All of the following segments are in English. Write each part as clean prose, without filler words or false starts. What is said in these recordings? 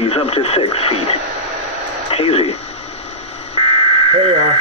She's up to 6 feet. Hazy. Here we are.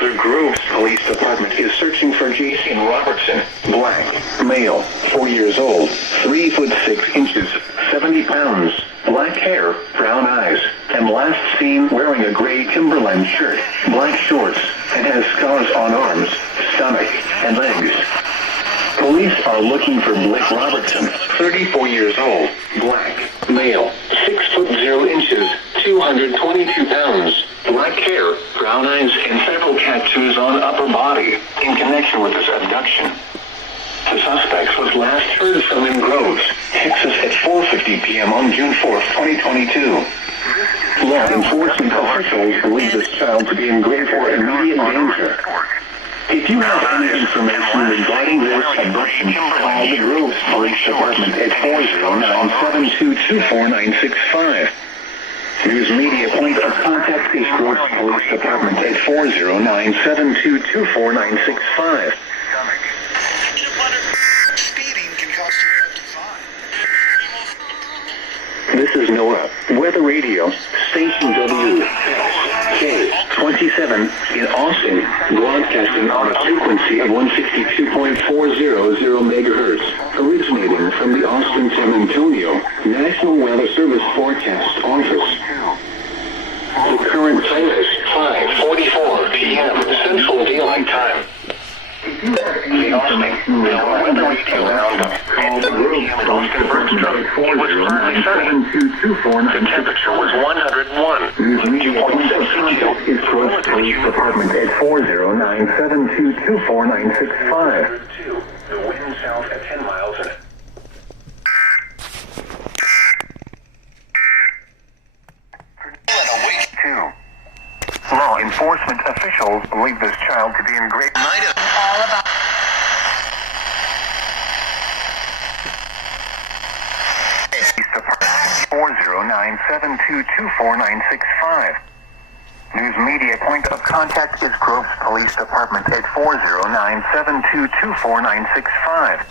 The Groves Police Department is searching for JAICEON Robertson, black, male, 4 years old, 3 foot 6 inches, 70 pounds, black hair, brown eyes, and last seen wearing a gray Timberland shirt, black shorts, and has scars on arms, stomach, and legs. Police are looking for Blake Robertson, 34 years old, black, male, 6 foot 0 inches, 222 pounds, black hair, brown eyes, and several tattoos on upper body, in connection with this abduction. The suspect was last heard from in Groves, Texas at 4:50 p.m. on June 4th, 2022. Law enforcement officials believe this child to be in grave or immediate danger. If you have any information regarding this abduction, call the Groves Police Department at 409-722-4965. News media point of contact is Groves Police Department at 409-722-4965. This is NOAA Weather Radio, Station WK27 in Austin, broadcasting on a frequency of 162.400 megahertz, originating from the Austin San Antonio National Weather Service Forecast Office. The current time is 5:44 p.m. Central Daylight Time. The Austin Weather Radio Roundup. Call the Groves Police Department at 409-722-4965. The temperature was 101. Is Groves Police Department at 409-722-4965. The wind south at 10 miles an hour. Law enforcement officials believe this child to be in great need of all about 409-722-4965. News media point of contact is Groves Police Department at 409-722-4965.